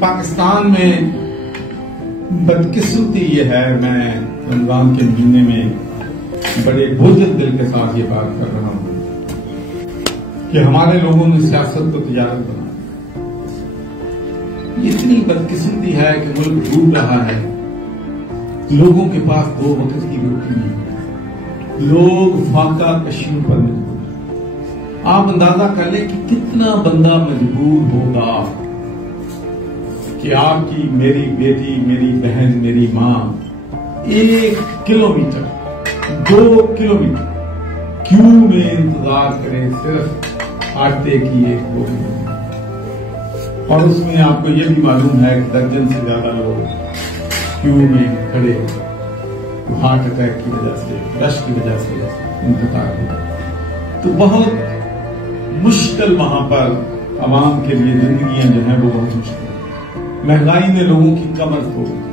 पाकिस्तान में बदकिस्मती ये है, मैं रमजान के महीने में बड़े बोझल दिल के साथ ये बात कर रहा हूं कि हमारे लोगों ने सियासत को तिजारत बना दिया। इतनी बदकिस्मती है कि मुल्क डूब रहा है, लोगों के पास 2 वक्त की रोटी नहीं है, लोग फाका कशियों पर मजबूर हैं। आप अंदाजा कर लें कि कितना बंदा मजबूर होगा कि आपकी, मेरी बेटी, मेरी बहन, मेरी मां 1 किलोमीटर 2 किलोमीटर क्यू में इंतजार करें सिर्फ आटे की 1 बोरी, और उसमें आपको यह भी मालूम है कि दर्जन से ज्यादा लोग क्यू में खड़े हार्ट अटैक की वजह से, रश की वजह से इंतजार होगा। तो बहुत मुश्किल वहां पर आवाम के लिए जिंदगियां जो है वो बहुत मुश्किल। महंगाई ने लोगों की कमर तोड़ दी।